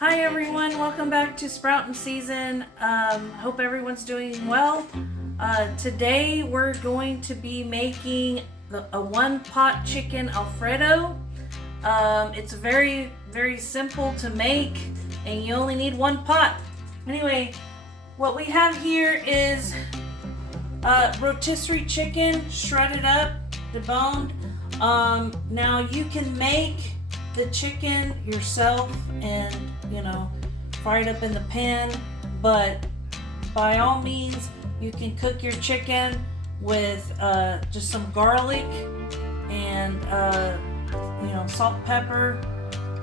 Hi everyone, welcome back to Sproutin' Season. Hope everyone's doing well. Today we're going to be making a one-pot chicken Alfredo. It's very simple to make and you only need one pot. Anyway, what we have here is rotisserie chicken, shredded up, deboned. Now you can make the chicken yourself and fry it up in the pan, but by all means you can cook your chicken with just some garlic and salt, pepper,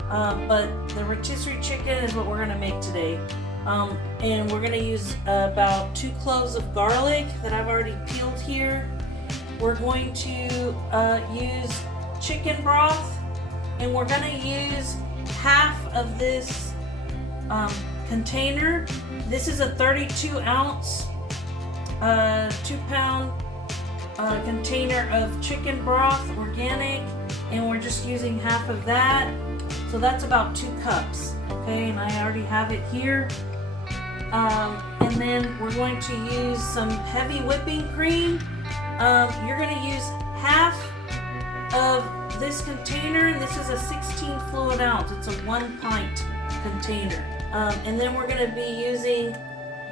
but the rotisserie chicken is what we're going to make today. And we're going to use about 2 cloves of garlic that I've already peeled here. We're going to use chicken broth, and we're going to use half of this container. This is a 32 ounce 2-pound container of chicken broth, organic, and we're just using half of that, so that's about 2 cups. Okay, and I already have it here. And then we're going to use some heavy whipping cream. You're going to use half of this container, and this is a 16 fluid ounce. It's a 1 pint container. And then we're going to be using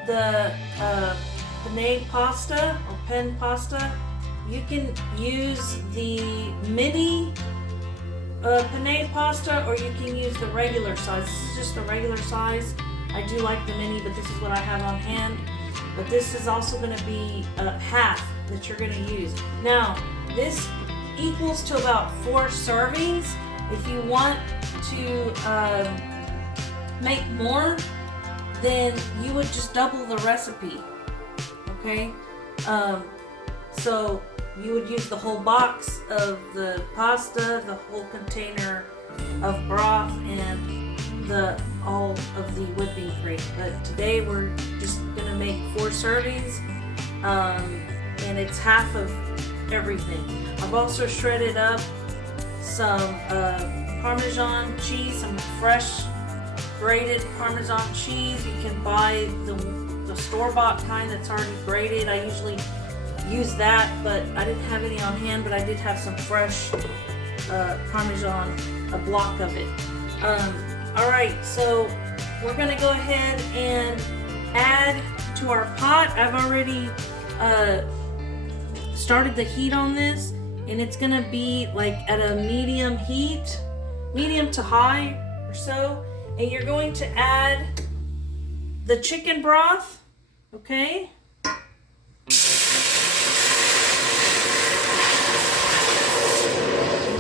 the penne pasta or pen pasta. You can use the mini penne pasta, or you can use the regular size. This is just the regular size. I do like the mini, but this is what I have on hand. But this is also going to be half that you're going to use. Now, this equals to about 4 servings. If you want to make more, then you would just double the recipe. Okay, so you would use the whole box of the pasta, the whole container of broth, and all of the whipping cream. But today we're just gonna make 4 servings, and it's half of everything. I've also shredded up some Parmesan cheese, some fresh grated Parmesan cheese. You can buy the store-bought kind that's already grated. I usually use that, but I didn't have any on hand, but I did have some fresh Parmesan, a block of it. Alright, so we're going to go ahead and add to our pot. I've already started the heat on this, and it's going to be like at a medium heat, medium to high or so. And you're going to add the chicken broth, okay? And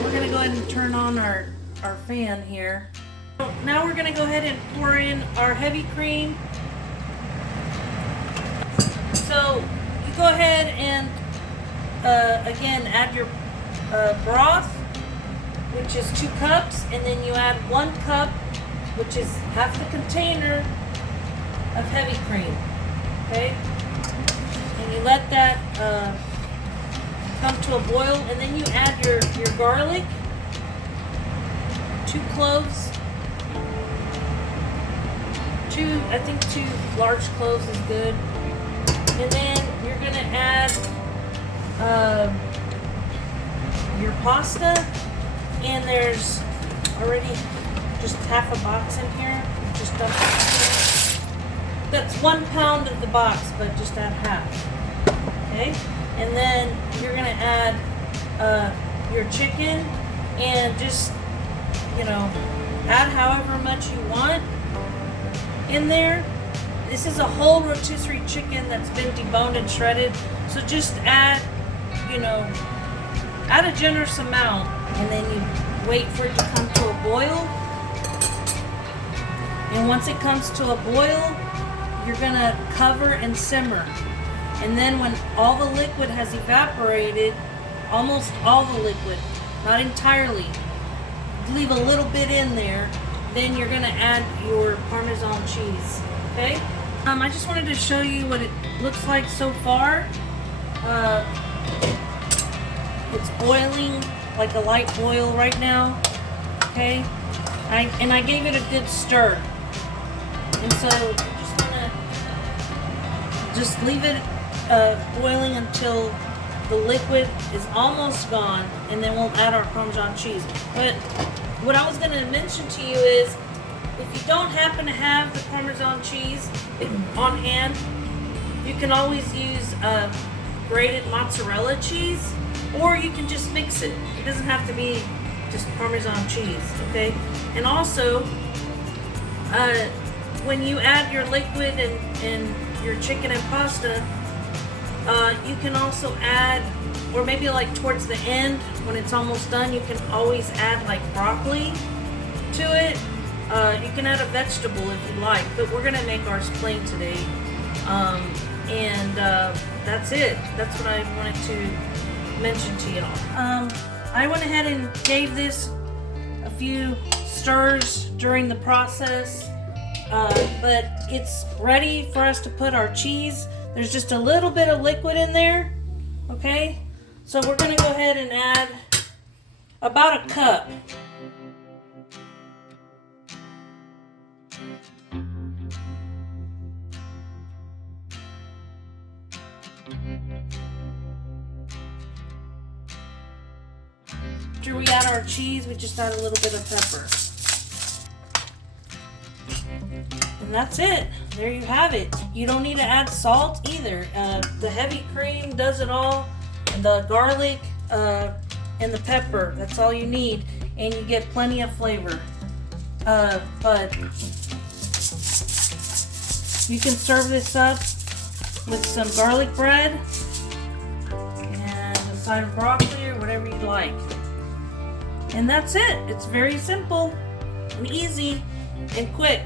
we're going to go ahead and turn on our fan here. Now we're going to go ahead and pour in our heavy cream. So you go ahead and again add your broth, which is 2 cups, and then you add 1 cup, which is half the container of heavy cream. Okay, and you let that come to a boil, and then you add your garlic, 2 cloves. I think 2 large cloves is good. And then you're going to add your pasta, and there's already just half a box in here. Just dump it in here. That's 1 pound of the box, but just add half. Okay, and then you're going to add your chicken, and just add however much you want in there. This is a whole rotisserie chicken that's been deboned and shredded, so just add add a generous amount, and then you wait for it to come to a boil. And once it comes to a boil, you're gonna cover and simmer, and then when all the liquid has evaporated, almost all the liquid, not entirely, leave a little bit in there, then you're going to add your Parmesan cheese. Okay? I just wanted to show you what it looks like so far. It's boiling like a light boil right now. Okay? I gave it a good stir. And so we're just gonna just leave it boiling until the liquid is almost gone, and then we'll add our Parmesan cheese. But what I was gonna mention to you is, if you don't happen to have the Parmesan cheese on hand, you can always use grated mozzarella cheese, or you can just mix it. It doesn't have to be just Parmesan cheese, okay? And also, when you add your liquid and your chicken and pasta, you can also add, or maybe like towards the end when it's almost done, you can always add like broccoli to it. You can add a vegetable if you like, but we're gonna make ours plain today. That's it. That's what I wanted to mention to y'all. I went ahead and gave this a few stirs during the process, but it's ready for us to put our cheese. There's just a little bit of liquid in there, okay? So we're gonna go ahead and add about a cup. After we add our cheese, we just add a little bit of pepper. And that's it. There you have it. You don't need to add salt either. The heavy cream does it all. And the garlic and the pepper, that's all you need. And you get plenty of flavor. But you can serve this up with some garlic bread and a side of broccoli or whatever you like. And that's it. It's very simple and easy and quick.